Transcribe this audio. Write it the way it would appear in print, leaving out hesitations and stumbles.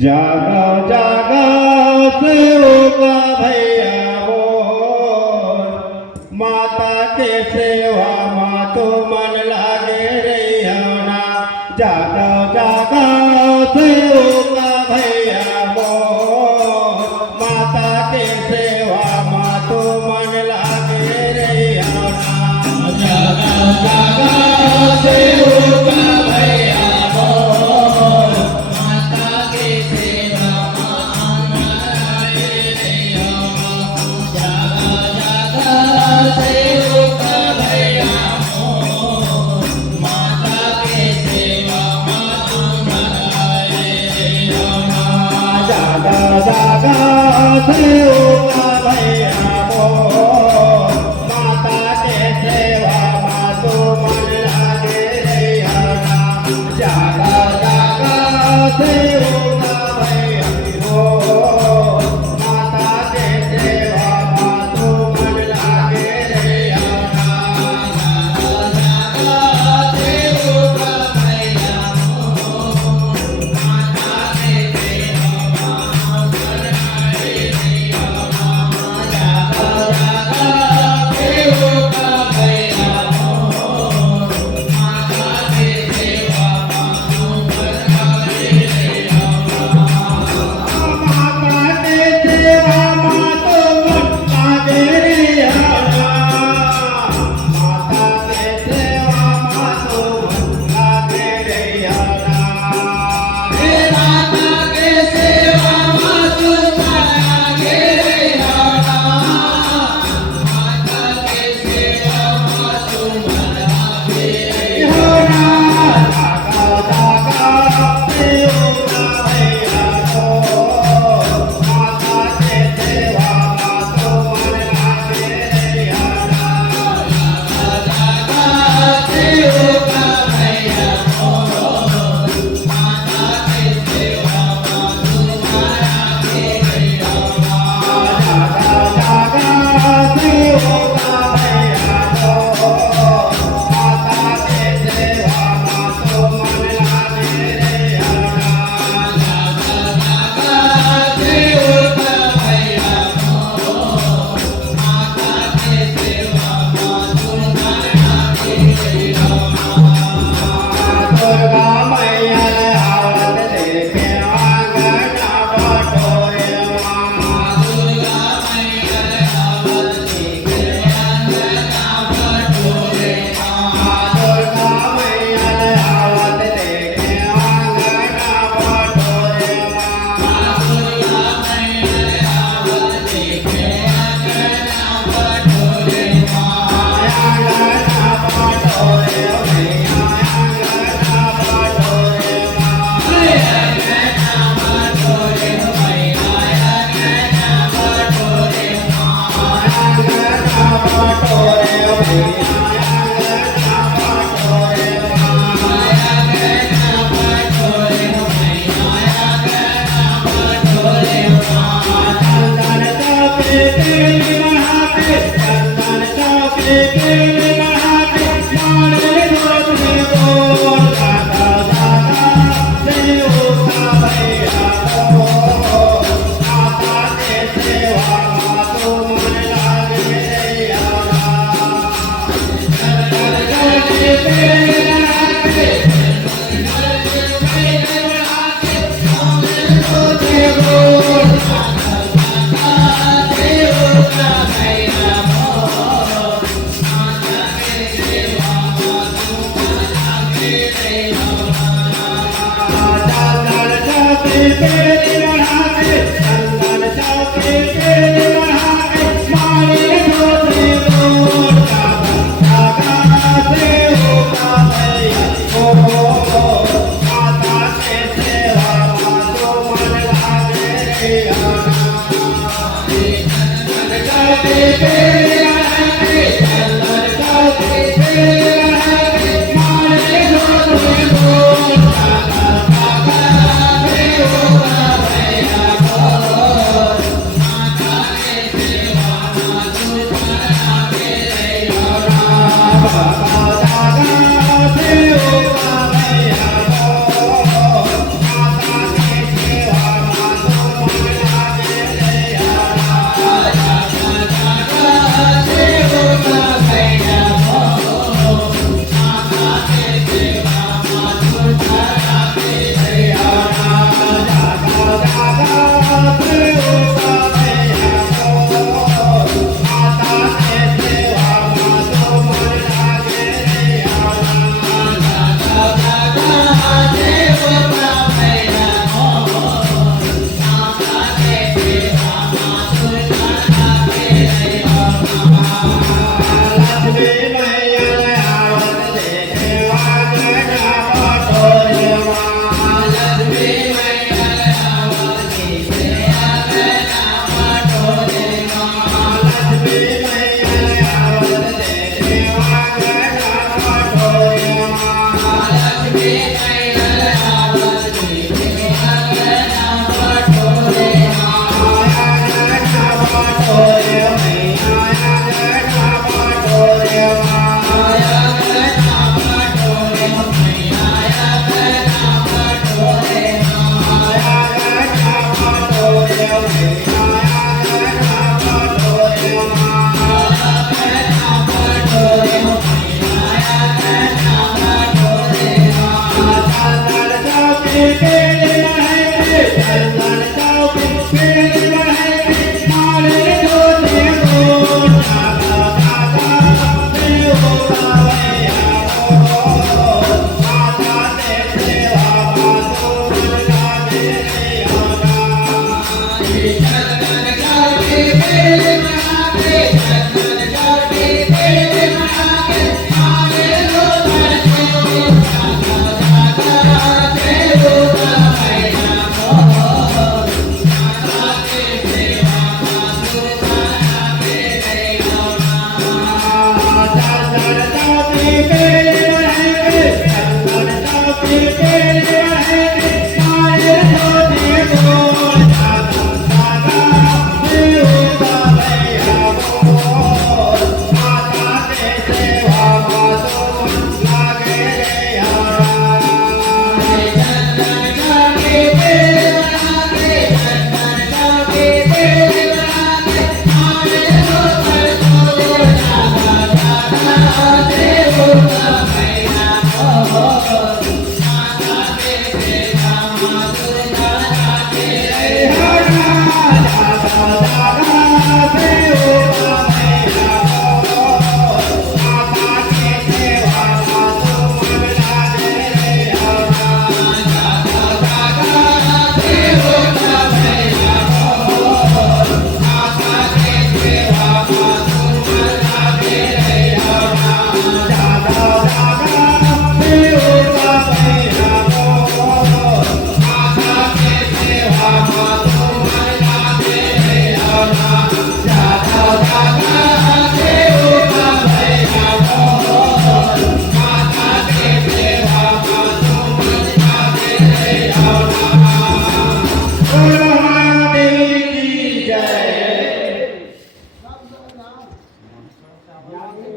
जागा जागा सेवका भैया मोर, माता के सेवा मा तो मन लागे रैया। जागा जागा सेवका भैया मोर, माता के सेवा मा तो मन लागे रैया। जागा जागा सेवका भैया मोर, माता के सेवा मा लागे रैया। जागा जागा सेवका भैया मोर, माता के सेवा मा लागे रैया। जागा जागा सेवका भैया मोर, माता के सेवा मा तो मन लागे रैया। जागा जागा सेवका भैया मोर, माता के सेवा मा तो मन लागे रैया। जागा जागा सेवका भैया मोर, माता के सेवा मा मन लागे रैया। जागा जागा सेवका भैया मोर, माता के सेवा मा तो मन लागे रैया। माता के सेवा मा तो मन लागे रैया। माता के सेवा मा तो मन लागे रैया। हे माता के सेवा मा तो मन लागे रैया। माता के सेवा मा तो मन लागे रैया। जागा जागा सेवका भैया मोर, माता के सेवा मा तो मन लागे रैया। जागा जागा सेवका भैया मोर, माता के सेवा मा तो मन लागे रैया। जागा जागा सेवका भैया मोर, माता के सेवा मा तो मन लागे रैया। जागा जागा सेवका भैया मोर, माता के सेवा मा तो मन लागे रैया। दुर्गा मैया आवत देखे आंगना बटोरे। दुर्गा मैया आवत देखे आंगना बटोरे। दुर्गा मैया आवत देखे आंगना बटोरे। दुर्गा मैया आवत देखे आंगना बटोरे। आंगना बटोरे मैया आंगना बटोरे। आंगना बटोरे मैया आंगना बटोरे। आंगना बटोरे मैया आंगना बटोरे। आंगना बटोरे मैया आंगना बटोरे। चंदन चौके तेल महाके, चंदन चौके तेल महाके, मारे रोटी बोल। जागा जागा सेवका भैया मोर, माता के सेवा मा तो मन लागे रैया। चंदन चौके तेल महाके, चंदन चौके तेल महाके, मारे रोटी बोल। जागा जागा सेवका भैया मोर, माता के सेवा मा तो मन लागे रैया। चंदन चौके तेल महाके, चंदन चौके तेल महाके, मारे रोटी बोल। जागा जागा सेवका Amen.